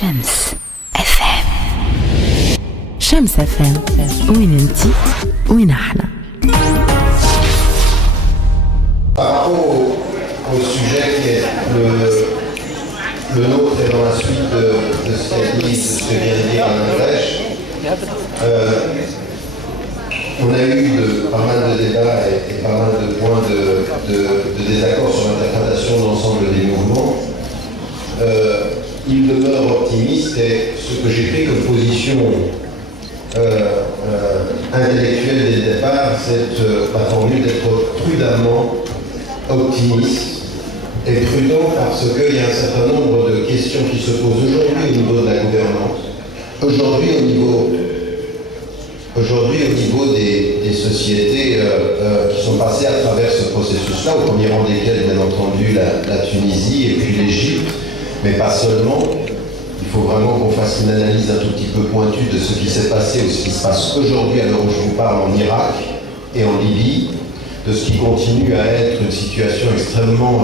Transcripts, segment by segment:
شمس FM. شمس FM. وين انتي وين احنا. Par rapport au sujet qui est le nôtre et dans la suite de ce qu'a dit, de ce que vient de dire Alain Grèche, on a eu pas mal de débats et pas mal de points de désaccord sur l'interprétation de l'ensemble des mouvements. Il demeure optimiste et ce que j'ai pris comme position intellectuelle dès le départ, c'est la formule d'être prudemment optimiste et prudent parce qu'il y a un certain nombre de questions qui se posent aujourd'hui au niveau de la gouvernance, aujourd'hui au niveau des sociétés qui sont passées à travers ce processus-là, au premier rang desquelles, bien entendu, la Tunisie et puis l'Égypte, mais pas seulement. Il faut vraiment qu'on fasse une analyse un tout petit peu pointue de ce qui s'est passé ou ce qui se passe aujourd'hui à l'heure où je vous parle en Irak et en Libye, de ce qui continue à être une situation extrêmement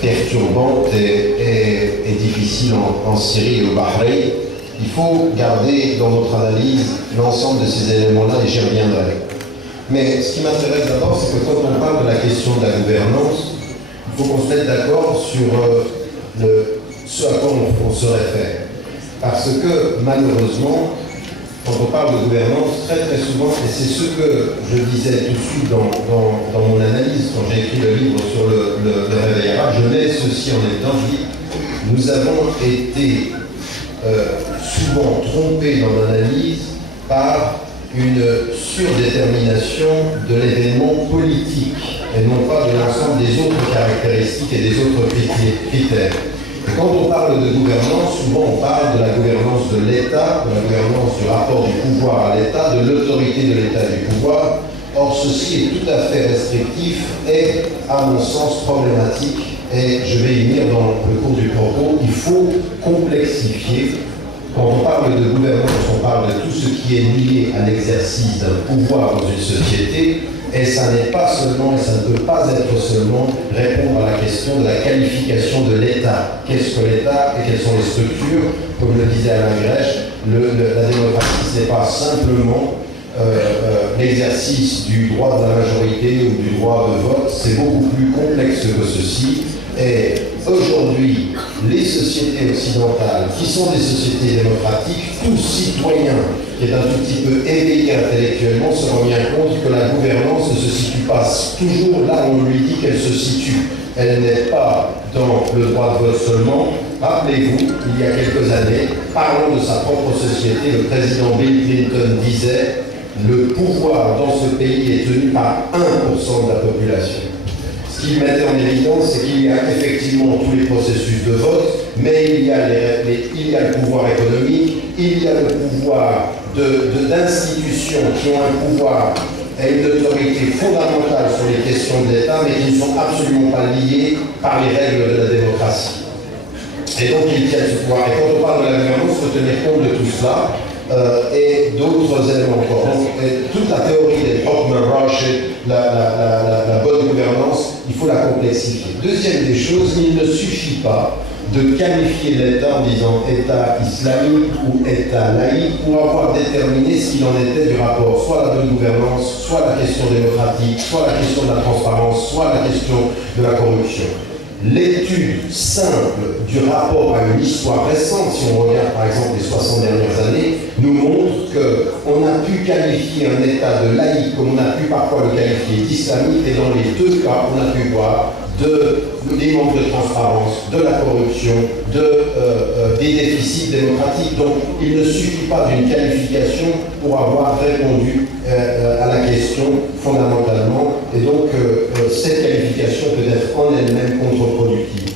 perturbante et difficile en Syrie et au Bahreïn. Il faut garder dans notre analyse l'ensemble de ces éléments-là et j'y reviendrai. Mais ce qui m'intéresse d'abord, c'est que quand on parle de la question de la gouvernance, il faut qu'on se mette d'accord sur ce à quoi on se réfère. Parce que malheureusement, quand on parle de gouvernance, très très souvent, et c'est ce que je disais tout de suite dans mon analyse, quand j'ai écrit le livre sur le réveil arabe, je mets ceci en évidence, je dis, nous avons été souvent trompés dans l'analyse par une surdétermination de l'événement politique et non pas de l'ensemble des autres caractéristiques et des autres critères. Et quand on parle de gouvernance, souvent on parle de la gouvernance de l'État, de la gouvernance du rapport du pouvoir à l'État, de l'autorité de l'État et du pouvoir. Or, ceci est tout à fait restrictif et, à mon sens, problématique. Et je vais y venir dans le cours du propos. Il faut complexifier. Quand on parle de gouvernance, on parle de tout ce qui est lié à l'exercice d'un pouvoir dans une société. Et ça n'est pas seulement, et ça ne peut pas être seulement répondre à la question de la qualification de l'État. Qu'est-ce que l'État et quelles sont les structures? Comme le disait Alain Grèche, la démocratie, ce n'est pas simplement l'exercice du droit de la majorité ou du droit de vote, c'est beaucoup plus complexe que ceci. Et aujourd'hui, les sociétés occidentales, qui sont des sociétés démocratiques, tout citoyen qui est un tout petit peu éveillé intellectuellement se rend bien compte que la gouvernance ne se situe pas toujours là où on lui dit qu'elle se situe. Elle n'est pas dans le droit de vote seulement. Rappelez-vous, il y a quelques années, parlant de sa propre société, le président Bill Clinton disait « Le pouvoir dans ce pays est tenu par 1% de la population ». Ce qu'il mettait en évidence, c'est qu'il y a effectivement tous les processus de vote, mais il y a le pouvoir économique, il y a le pouvoir d'institutions qui ont un pouvoir et une autorité fondamentale sur les questions de l'État, mais qui ne sont absolument pas liées par les règles de la démocratie. Et donc ils tiennent ce pouvoir. Et quand on parle de la gouvernance, il faut tenir compte de tout cela et d'autres éléments encore. Donc, toute la théorie des Hokm Rashid, la bonne gouvernance, il faut la complexifier. Deuxième des choses, il ne suffit pas de qualifier l'État en disant État islamique ou État laïque pour avoir déterminé ce qu'il en était du rapport, soit la bonne gouvernance, soit la question démocratique, soit la question de la transparence, soit la question de la corruption. L'étude simple du rapport à une histoire récente, si on regarde par exemple les 60 dernières années, nous montre qu'on a pu qualifier un État de laïque comme on a pu parfois le qualifier d'islamique, et dans les deux cas, on a pu voir des manques de transparence, de la corruption, des déficits démocratiques. Donc il ne suffit pas d'une qualification pour avoir répondu à la question fondamentalement, et donc cette qualification peut être en elle-même contre-productive.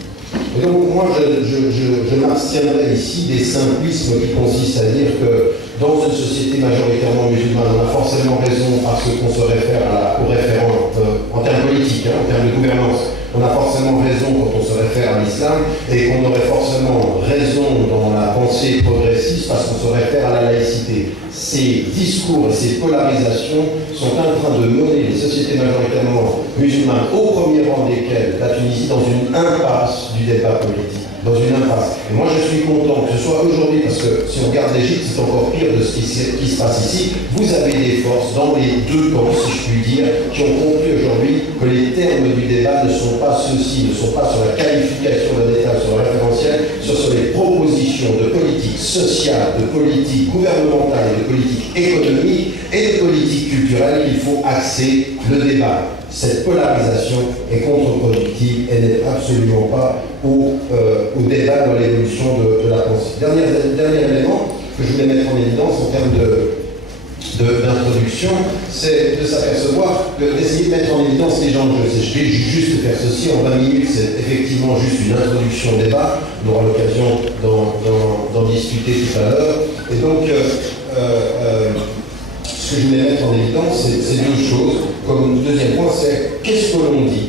Et donc moi je m'abstiendrai ici des simplismes qui consistent à dire que dans une société majoritairement musulmane, on a forcément raison parce qu'on se réfère au référent en termes politiques, en termes de gouvernance. On a forcément raison quand on se réfère à l'islam et qu'on aurait forcément raison dans la pensée progressiste parce qu'on se réfère à la laïcité. Ces discours et ces polarisations sont en train de mener les sociétés majoritairement musulmanes, au premier rang desquelles la Tunisie, dans une impasse du débat politique. dans une impasse. Et moi, je suis content que ce soit aujourd'hui, parce que si on regarde l'Égypte, c'est encore pire de ce qui se passe ici. Vous avez des forces dans les deux camps, si je puis dire, qui ont compris aujourd'hui que les termes du débat ne sont pas ceux-ci, ne sont pas sur la qualification d'un État, sur le référentiel, ce sont les propositions de politique sociale, de politique gouvernementale, de politique économique et de politique culturelle qu'il faut axer le débat. Cette polarisation est contre-productive et n'est absolument pas au débat dans l'évolution de la pensée. Dernier élément que je voulais mettre en évidence en termes d'introduction, c'est de s'apercevoir, d'essayer de mettre en évidence les enjeux. Je vais juste faire ceci en 20 minutes, c'est effectivement juste une introduction au débat. On aura l'occasion d'en discuter tout à l'heure. Et donc, ce que je voulais mettre en évidence, c'est deux choses. Comme deuxième point, c'est qu'est-ce que l'on dit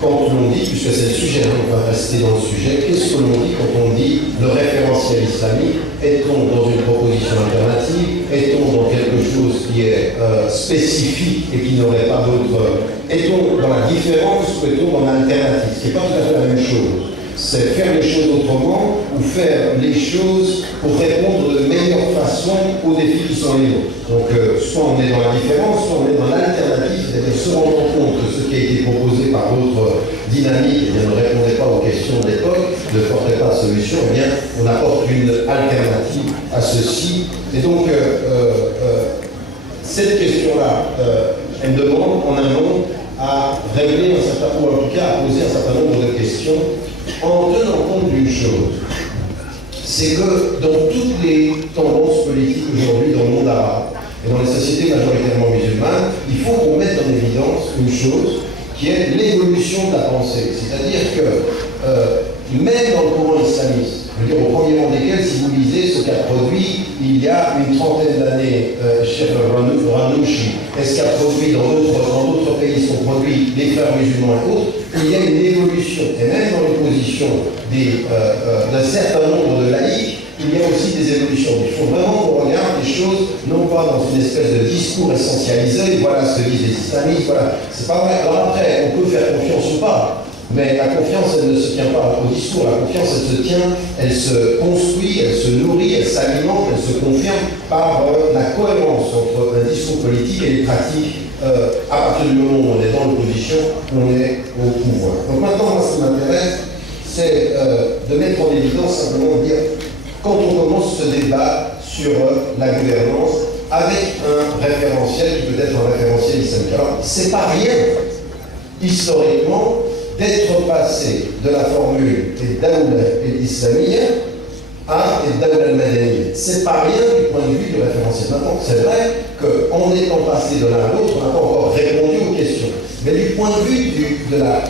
quand on dit, puisque c'est le sujet, on va rester dans le sujet, qu'est-ce que l'on dit quand on dit le référentiel islamique? Est-on dans une proposition alternative? Est-on dans quelque chose qui est spécifique et qui n'aurait pas d'autre? Est-on dans la différence ou est-on dans l'alternative? Ce n'est pas tout à fait la même chose. C'est faire les choses autrement ou faire les choses pour répondre de meilleure façon aux défis qui sont les nôtres. Donc, soit on est dans la différence, soit on est dans l'alternative, c'est-à-dire se rendre compte que ce qui a été proposé par d'autres dynamiques ne répondait pas aux questions de l'époque, ne portait pas de solution, eh bien, on apporte une alternative à ceci. Et donc, cette question-là, elle demande en amont à régler un certain, ou en tout cas à poser un certain nombre de questions en tenant compte d'une chose, c'est que dans toutes les tendances politiques aujourd'hui dans le monde arabe et dans les sociétés majoritairement musulmanes, il faut qu'on mette en évidence une chose qui est l'évolution de la pensée. C'est-à-dire que même dans le courant islamiste, je veux dire au premier rang desquels, si vous lisez ce qu'a produit il y a une trentaine d'années, Cheikh Ranouchi, et ce qu'a produit dans d'autres pays, sont produits les frères musulmans et autres, il y a une évolution. Et même dans les positions d'un certain nombre de laïcs, il y a aussi des évolutions. Il faut vraiment qu'on regarde les choses, non pas dans une espèce de discours essentialisé, voilà ce que disent les islamistes, voilà. C'est pas vrai. Alors après, on peut faire confiance ou pas. Mais la confiance, elle ne se tient pas au discours. La confiance, elle se tient, elle se construit, elle se nourrit, elle s'alimente, elle se confirme par la cohérence entre un discours politique et les pratiques à partir du moment où on est dans l'opposition, on est au pouvoir. Donc maintenant, moi, ce qui m'intéresse, c'est de mettre en évidence simplement de dire, quand on commence ce débat sur la gouvernance, avec un référentiel qui peut être un référentiel islamique. Alors, c'est pas rien, historiquement, d'être passé de la formule Dawla al-Islamiyya à Dawla al-Madaniyya. C'est pas rien du point de vue du référentiel. Maintenant, c'est vrai qu'en étant passé de l'un à l'autre, on n'a pas encore répondu aux questions. Mais du point de vue de la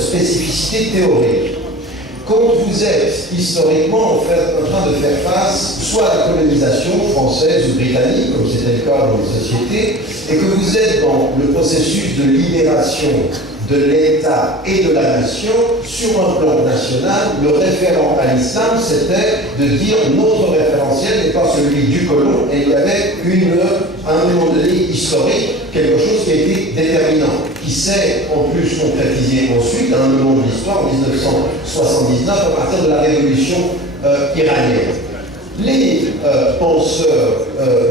spécificité théorique, quand vous êtes historiquement en train de faire face soit à la colonisation française ou britannique, comme c'était le cas dans les sociétés, et que vous êtes dans le processus de libération de l'État et de la nation, sur un plan national, le référent à l'islam, c'était de dire notre référentiel n'est pas celui du colon, et il y avait à un moment donné historique, quelque chose qui a été déterminant, qui s'est en plus concrétisé ensuite, à un moment de l'histoire, en 1979, à partir de la révolution iranienne. Les penseurs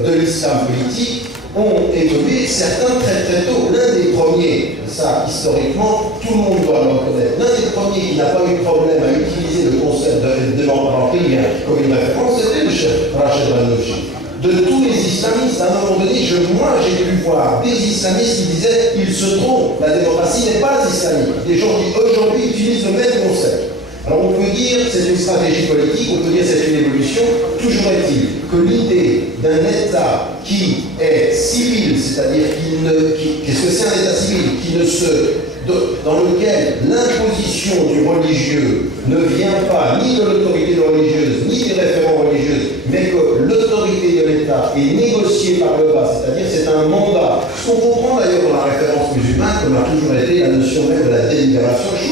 de l'islam politique ont évolué, certains très très tôt. L'un des premiers, ça historiquement, tout le monde doit le reconnaître, l'un des premiers qui n'a pas eu de problème à utiliser le concept de démocratie comme une référence, c'était le chef Rachid Ranouchi. De tous les islamistes, à un moment donné, moi j'ai pu voir des islamistes qui disaient ils se trompent, la démocratie n'est pas islamique. Des gens qui aujourd'hui utilisent le même concept. Alors on peut dire c'est une stratégie politique, on peut dire c'est une évolution, toujours est-il que l'idée d'un État qui est civil, c'est-à-dire qu'est-ce que c'est un État civil dans lequel l'imposition du religieux ne vient pas ni de l'autorité religieuse, ni des référents religieux, mais que l'autorité de l'État est négociée par le bas, c'est-à-dire c'est un mandat. Ce qu'on comprend d'ailleurs dans la référence musulmane, comme a toujours été la notion même de la délibération, tout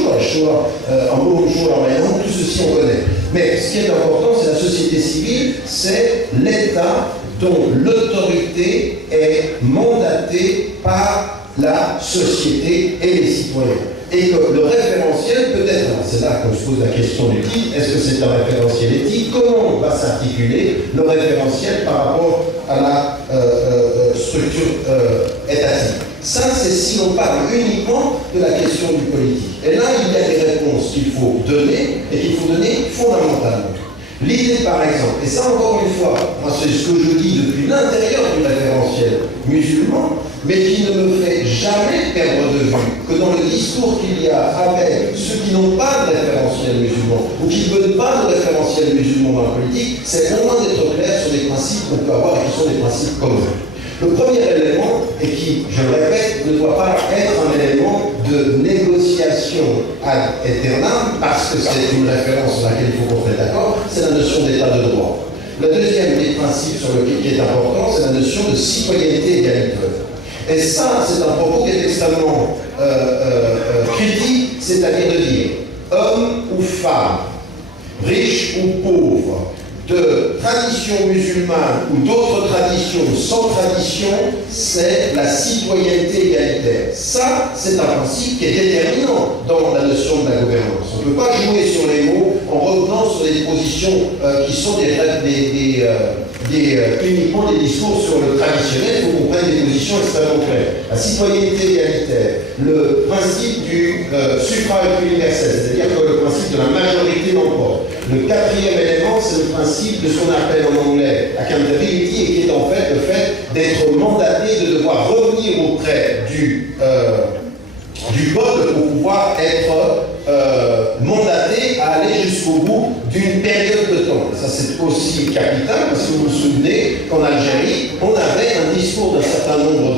ceci on connaît. Mais ce qui est important, c'est la société civile, c'est l'État dont l'autorité est mandatée par la société et les citoyens. et que le référentiel peut être, c'est là qu'on se pose la question du titre, est-ce que c'est un référentiel éthique? Comment va s'articuler le référentiel par rapport à la structure étatique? Ça, c'est si on parle uniquement de la question du politique. Et là, il y a des réponses qu'il faut donner, et qu'il faut donner fondamentalement. L'idée, par exemple, et ça encore une fois, moi c'est ce que je dis depuis l'intérieur du référentiel musulman, mais qui ne me fait jamais perdre de vue que dans le discours qu'il y a avec ceux qui n'ont pas de référentiel musulman ou qui ne veulent pas de référentiel musulman dans la politique, c'est au moins d'être clair sur des principes qu'on peut avoir et qui sont des principes communs. Le premier élément, et qui, je le répète, ne doit pas être un élément de négociation ad aeternam, parce que c'est une référence sur laquelle il faut qu'on soit d'accord, c'est la notion d'état de droit. Le deuxième des principes sur lequel qui est important, c'est la notion de citoyenneté égalitaire. Et ça, c'est un propos qui est extrêmement critique, c'est-à-dire de dire homme ou femme, riche ou pauvre, de tradition musulmane ou d'autres traditions sans tradition, c'est la citoyenneté égalitaire. Ça, c'est un principe qui est déterminant dans la notion de la gouvernance. On ne peut pas jouer sur les mots en revenant sur des positions qui sont uniquement des discours sur le traditionnel. Il faut qu'on prenne des positions extrêmement claires. La citoyenneté égalitaire, le principe du suffrage universel, c'est-à-dire que le principe de la majorité l'emporte. Le quatrième élément, c'est le principe de ce qu'on appelle en anglais accountability, et qui est en fait le fait d'être mandaté, de devoir revenir auprès du peuple pour pouvoir être mandaté à aller jusqu'au bout d'une période de temps. Ça, c'est aussi capital, parce que vous vous souvenez qu'en Algérie, on avait un discours d'un certain nombre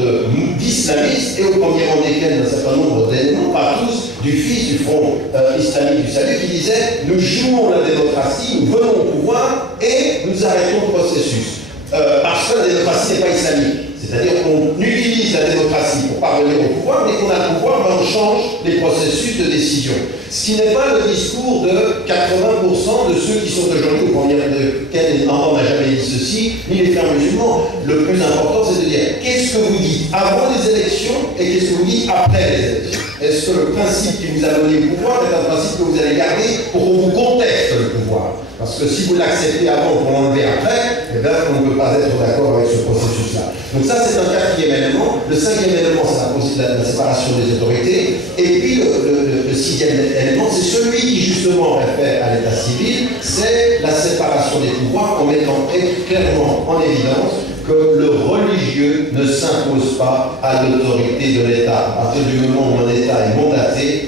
d'islamistes, et au premier rang desquels d'un certain nombre d'éléments, pas tous, du fils du Front islamique du salut, qui disait « Nous jouons la démocratie, nous venons au pouvoir et nous arrêtons le processus. Parce que la démocratie n'est pas islamique. C'est-à-dire qu'on utilise la démocratie pour parvenir au pouvoir, mais qu'on a le pouvoir, ben on change les processus de décision. Ce qui n'est pas le discours de 80% de ceux qui sont aujourd'hui, au premier desquels on n'a jamais dit ceci, ni les frères musulmans. Le plus important, c'est de dire qu'est-ce que vous dites avant les élections et qu'est-ce que vous dites après les élections. Est-ce que le principe qui vous a donné le pouvoir est un principe que vous allez garder pour qu'on vous conteste le pouvoir? Parce que si vous l'acceptez avant pour l'enlever après, eh bien, on ne peut pas être d'accord avec ce processus-là. Donc ça, c'est un quatrième élément. Le cinquième élément, c'est la séparation des autorités. Et puis, le sixième élément, c'est celui qui, justement, réfère à l'état civil, c'est la séparation des pouvoirs en mettant clairement en évidence que le religieux ne s'impose pas à l'autorité de l'État. À partir du moment où un État est mandaté,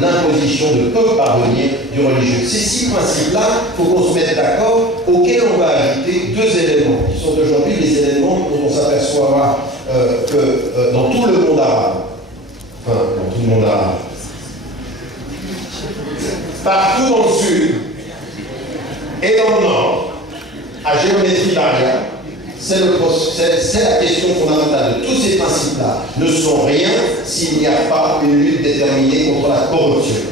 l'imposition ne peut pas venir du religieux. Ces six principes-là, il faut qu'on se mette d'accord, auxquels on va ajouter deux éléments, qui sont aujourd'hui les éléments dont on s'aperçoit que dans tout le monde arabe, enfin, dans tout le monde arabe, partout dans le sud et dans le nord, à géométrie variable, c'est la question fondamentale de tous ces principes-là. Ne sont rien s'il n'y a pas une lutte déterminée contre la corruption.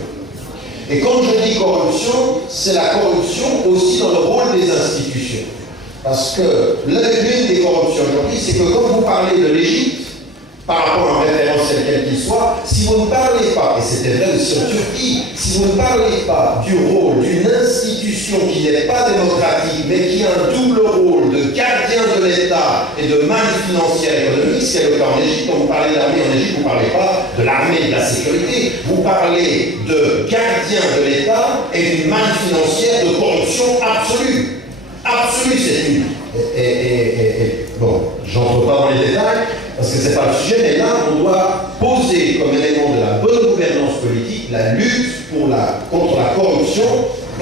Et quand je dis corruption, c'est la corruption aussi dans le rôle des institutions. Parce que l'une des corruptions aujourd'hui, c'est que quand vous parlez de l'Égypte, par rapport à un référentiel quel qu'il soit, si vous ne parlez pas, et c'était vrai aussi en Turquie, si vous ne parlez pas du rôle d'une institution qui n'est pas démocratique, mais qui a un double rôle de gardien de l'État et de manne financière économique, c'est le cas en Égypte. Quand vous parlez d'armée en Égypte, vous ne parlez pas de l'armée et de la sécurité, vous parlez de gardien de l'État et d'une manne financière de corruption absolue. Absolue, c'est une. Bon, j'entre pas dans les détails, parce que c'est pas le sujet, mais là, on doit poser comme élément de la bonne gouvernance politique la lutte contre la corruption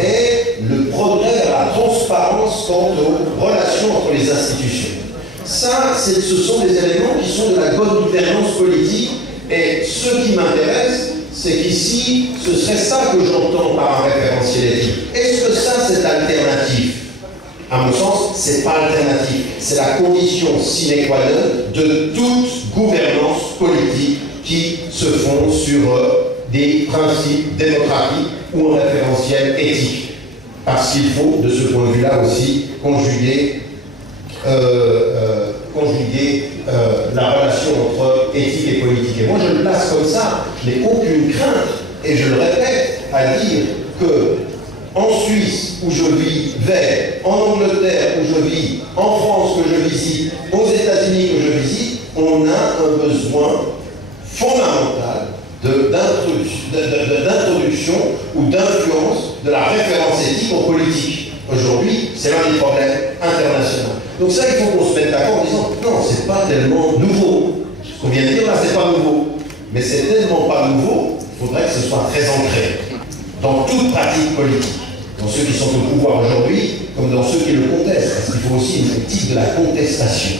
et le progrès vers la transparence quant aux relations entre les institutions. Ça, ce sont des éléments qui sont de la bonne gouvernance politique, et ce qui m'intéresse, c'est qu'ici, ce serait ça que j'entends par un référentiel éthique. Est-ce que ça, c'est alternatif? À mon sens, ce n'est pas alternatif. C'est la condition sine qua non de toute gouvernance politique qui se fonde sur des principes démocratiques ou un référentiel éthique. Parce qu'il faut, de ce point de vue-là aussi, conjuguer conjuguer la relation entre éthique et politique. Et moi, je le place comme ça. Je n'ai aucune crainte, et je le répète, à dire que en Suisse, où je vivais, en Angleterre, où je vis, en France, que je visite, aux États-Unis, que je visite, on a un besoin fondamental d'introduction ou d'influence de la référence éthique en politique. Aujourd'hui, c'est l'un des problèmes internationaux. Donc ça, il faut qu'on se mette d'accord en disant non, c'est pas tellement nouveau. Ce qu'on vient de dire là, c'est pas nouveau. Mais c'est tellement pas nouveau, il faudrait que ce soit très ancré dans toute pratique politique. Dans ceux qui sont au pouvoir aujourd'hui, comme dans ceux qui le contestent. Parce qu'il faut aussi une éthique de la contestation.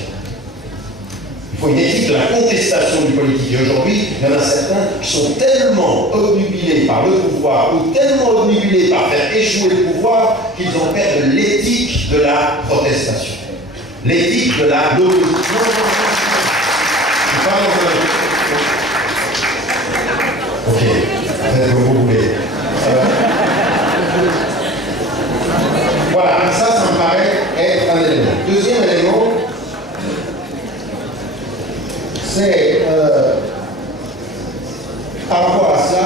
Il faut une éthique de la contestation du politique. Et aujourd'hui, il y en a certains qui sont tellement obnubilés par le pouvoir ou tellement obnubilés par faire échouer le pouvoir qu'ils en perdent l'éthique de la protestation. L'éthique de la l'opposition. Ok, faites comme vous voulez. Voilà, ça me paraît être un élément. Deuxième élément, c'est par rapport à ça,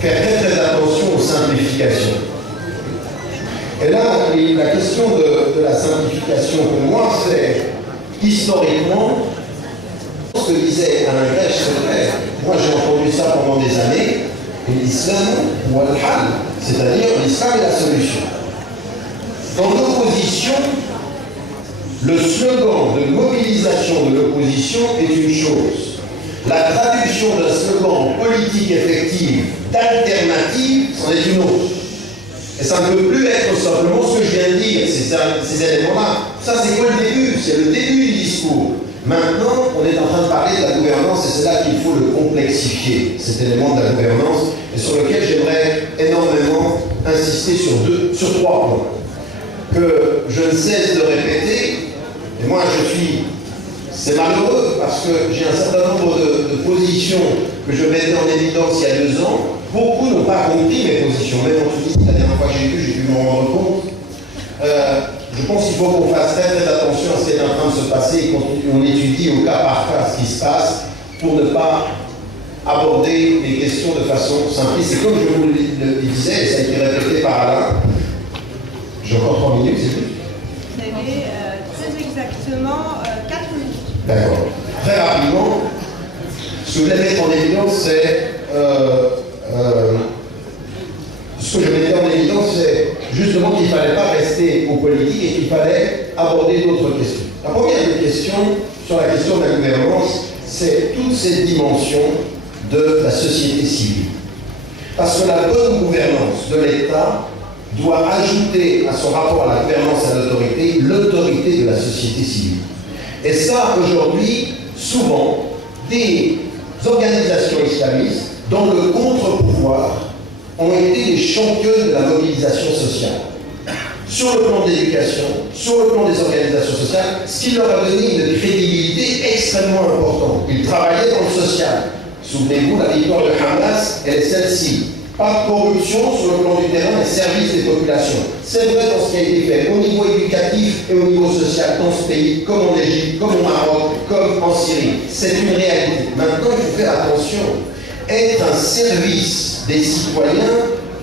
faire très attention aux simplifications. Et là, la question de la simplification pour moi, c'est historiquement, ce que disait Alain Grèche, c'est vrai. Moi j'ai entendu ça pendant des années, l'islam ou al-hal, c'est-à-dire l'islam est la solution. Dans l'opposition, le slogan de mobilisation de l'opposition est une chose. La traduction d'un slogan politique effective d'alternative, c'en est une autre. Et ça ne peut plus être simplement ce que je viens de dire, ces éléments-là. Ça, c'est quoi le début? C'est le début du discours. Maintenant, on est en train de parler de la gouvernance et c'est là qu'il faut le complexifier, cet élément de la gouvernance, et sur lequel j'aimerais énormément insister sur trois points que je ne cesse de répéter. Et moi, c'est malheureux parce que j'ai un certain nombre de positions que je mettais en évidence il y a 2 ans. Beaucoup n'ont pas compris mes positions. Même en Tunisie, la dernière fois que j'ai vu, j'ai pu m'en rendre compte. Je pense qu'il faut qu'on fasse très attention à ce qui est en train de se passer et qu'on étudie au cas par cas ce qui se passe pour ne pas aborder les questions de façon simpliste. C'est comme je vous le disais, et ça a été répété par Alain. J'ai encore 3 minutes, c'est tout. Vous avez très exactement 4 minutes. D'accord. Très rapidement, ce que je voulais mettre en évidence, c'est ce que je mettais en évidence, c'est justement qu'il ne fallait pas rester aux politiques et qu'il fallait aborder d'autres questions. La première des questions, sur la question de la gouvernance, c'est toute cette dimension de la société civile. Parce que la bonne gouvernance de l'État doit ajouter à son rapport à la gouvernance et à l'autorité, l'autorité de la société civile. Et ça, aujourd'hui, souvent, des organisations islamistes, dans le contre-pouvoir, ont été des championnes de la mobilisation sociale. Sur le plan de l'éducation, sur le plan des organisations sociales, ce qui leur a donné une crédibilité extrêmement importante. Ils travaillaient dans le social. Souvenez-vous, la victoire de Hamas, elle est celle-ci. Pas de corruption sur le plan du terrain et service des populations. C'est vrai dans ce qui a été fait au niveau éducatif et au niveau social dans ce pays, comme en Égypte, comme au Maroc, comme en Syrie. C'est une réalité. Maintenant, il faut faire attention. Être un service des citoyens,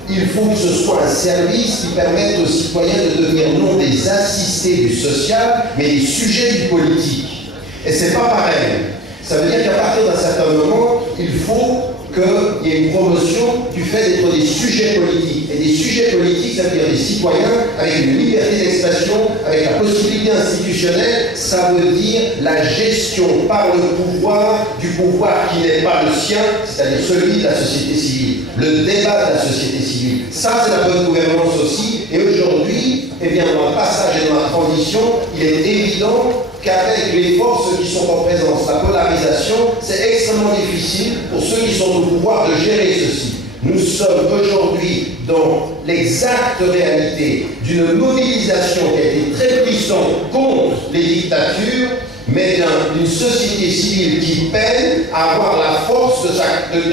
il faut que ce soit un service qui permette aux citoyens de devenir non des assistés du social, mais des sujets du politique. Et c'est pas pareil. Ça veut dire qu'à partir d'un certain moment, il faut qu'il y ait une promotion du fait d'être des sujets politiques. Et des sujets politiques, ça veut dire des citoyens avec une liberté d'expression, avec la possibilité institutionnelle, ça veut dire la gestion par le pouvoir du pouvoir qui n'est pas le sien, c'est-à-dire celui de la société civile, le débat de la société civile. Ça, c'est la bonne gouvernance aussi. Et aujourd'hui, eh bien, dans le passage et dans la transition, il est évident qu'avec les forces qui sont en présence, la polarisation, c'est extrêmement difficile pour ceux qui sont au pouvoir de gérer ceci. Nous sommes aujourd'hui dans l'exacte réalité d'une mobilisation qui a été très puissante contre les dictatures, mais d'une société civile qui peine à avoir la force de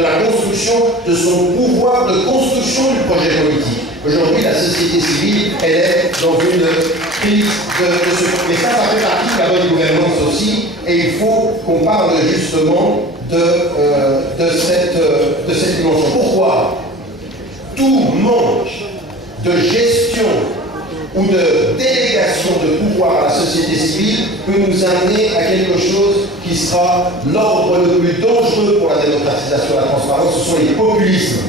la construction de son pouvoir de construction du projet politique. Aujourd'hui, la société civile, elle est dans une crise de ce... Mais ça fait partie de la bonne gouvernance aussi, et il faut qu'on parle justement de cette dimension. Pourquoi tout manque de gestion ou de délégation de pouvoir à la société civile peut nous amener à quelque chose qui sera l'ordre le plus dangereux pour la démocratisation et la transparence, ce sont les populismes.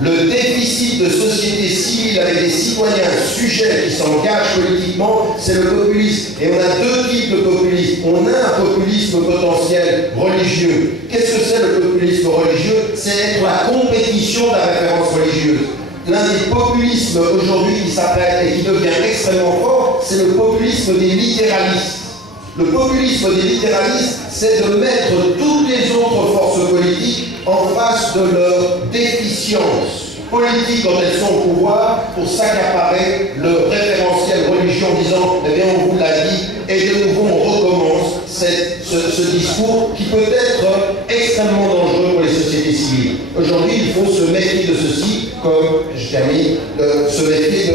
Le déficit de société civile avec des citoyens sujets qui s'engagent politiquement, c'est le populisme. Et on a deux types de populisme. On a un populisme potentiel religieux. Qu'est-ce que c'est le populisme religieux? C'est être la compétition de la référence religieuse. L'un des populismes aujourd'hui qui s'appelle et qui devient extrêmement fort, c'est le populisme des littéralistes. Le populisme des littéralistes, c'est de mettre toutes les autres forces politiques en face de leur déficience politique quand elles sont au pouvoir pour s'accaparer le référentiel religieux en disant « Eh bien, on vous l'a dit » et de nouveau on recommence ce discours qui peut être extrêmement dangereux pour les sociétés civiles. Aujourd'hui, il faut se méfier de ceci, comme je termine, se méfier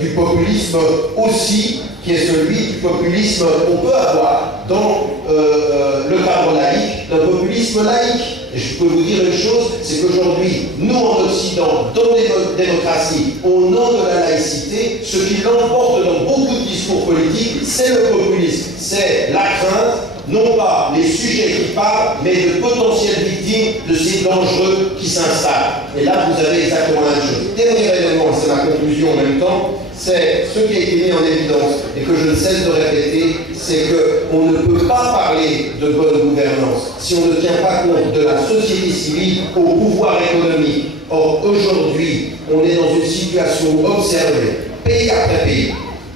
du populisme aussi, qui est celui du populisme qu'on peut avoir dans le cadre laïque, d'un populisme laïque. Et je peux vous dire une chose, c'est qu'aujourd'hui, nous en Occident, dans les démocraties, au nom de la laïcité, ce qui l'emporte dans beaucoup de discours politiques, c'est le populisme, c'est la crainte, non pas les sujets qui parlent, mais de potentielles victimes de ces dangereux qui s'installent. Et là, vous avez exactement la même chose. Dernier élément, c'est ma conclusion en même temps, c'est ce qui a été mis en évidence et que je ne cesse de répéter, c'est qu'on ne peut pas parler de bonne gouvernance si on ne tient pas compte de la société civile au pouvoir économique. Or, aujourd'hui, on est dans une situation observée, pays après pays,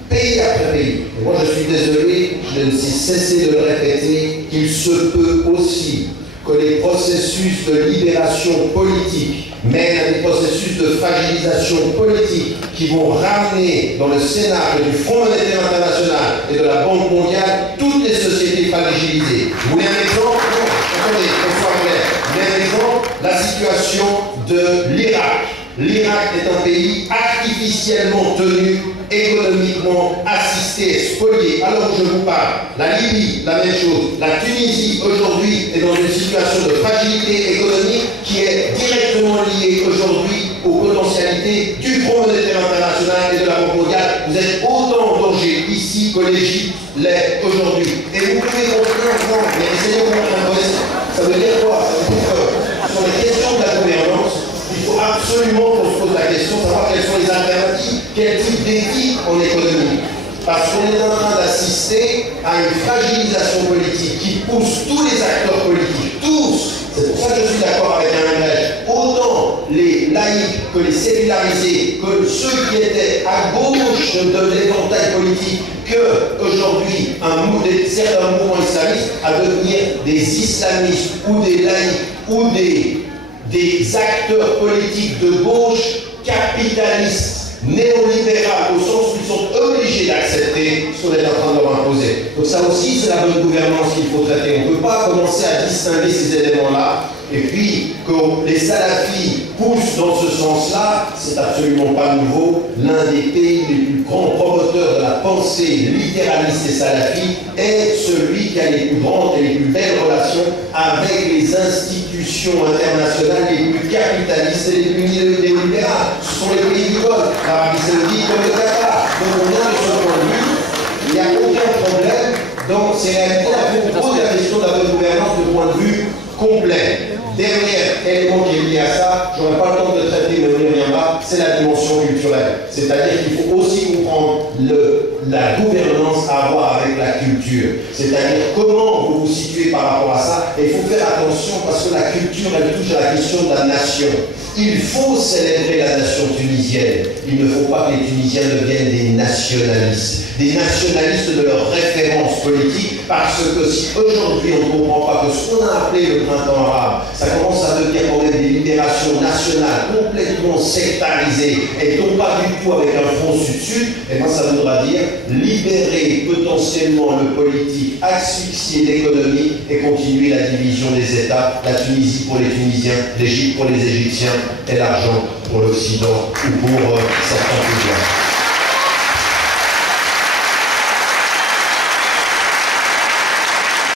pays après pays. Et moi, je suis désolé, je ne sais cesser de le répéter, qu'il se peut aussi que les processus de libération politique mènent à des processus de fragilisation politique qui vont ramener dans le scénario du Fonds monétaire international et de la Banque mondiale toutes les sociétés fragilisées. Vous voulez un exemple? Non, attendez, qu'on soit clair. Vous voulez un exemple? La situation de l'Irak. L'Irak est un pays artificiellement tenu, économiquement assisté, spolié. Alors que je vous parle, la Libye, la même chose. La Tunisie, aujourd'hui, est dans une situation de fragilité économique qui est directement liée aujourd'hui aux potentialités du Fonds monétaire international et de la Banque mondiale. Vous êtes autant en danger ici que l'Égypte l'est aujourd'hui. Et vous pouvez comprendre, mais essayez de comprendre. Ça veut dire quoi? Ça veut dire que sur les questions de la gouvernance, il faut absolument qu'on se pose la question, savoir quelles sont les alternatives, quel type d'éthique en économie. Parce qu'on est en train d'assister à une fragilisation politique qui pousse tous les acteurs politiques, tous. C'est pour ça que je suis d'accord avec un langage. Autant les laïcs que les sécularisés, que ceux qui étaient à gauche de l'éventail politique, qu'aujourd'hui, certains mouvements islamistes à devenir des islamistes ou des laïcs ou des acteurs politiques de gauche capitalistes, néolibérales, au sens où ils sont obligés d'accepter ce qu'on est en train de leur imposer. Donc ça aussi, c'est la bonne gouvernance qu'il faut traiter. On ne peut pas commencer à distinguer ces éléments-là, et puis que les salafis poussent dans ce sens-là, c'est absolument pas nouveau. L'un des pays les plus grands promoteurs de la pensée littéraliste et salafie est celui qui a les plus grandes et les plus belles relations avec les institutions internationales les plus capitalistes et les plus néolibérales. Ce sont les pays du Golfe, l'Arabie Saoudite comme le Qatar. Donc on vient de ce point de vue, il n'y a aucun problème dans ces réalités-là. Il faut poser la question de la bonne gouvernance de point de vue complet. Dernier élément qui est lié à ça, je n'aurai pas le temps de le traiter, mais on y reviendra, c'est la dimension culturelle. C'est-à-dire qu'il faut aussi comprendre la gouvernance à avoir avec la culture. C'est-à-dire comment vous vous situez par rapport à ça. Et il faut faire attention parce que la culture, elle touche à la question de la nation. Il faut célébrer la nation tunisienne. Il ne faut pas que les Tunisiens deviennent des nationalistes de leur référence politique, parce que si aujourd'hui on ne comprend pas que ce qu'on a appelé le printemps arabe, ça commence à devenir quand même des libérations nationales complètement sectarisées et non pas du tout avec un front sud-sud, et moi ça voudra dire libérer potentiellement le politique, asphyxier l'économie et continuer la division des États, la Tunisie pour les Tunisiens, l'Égypte pour les Égyptiens et l'argent pour l'Occident ou pour certains pouvoirs.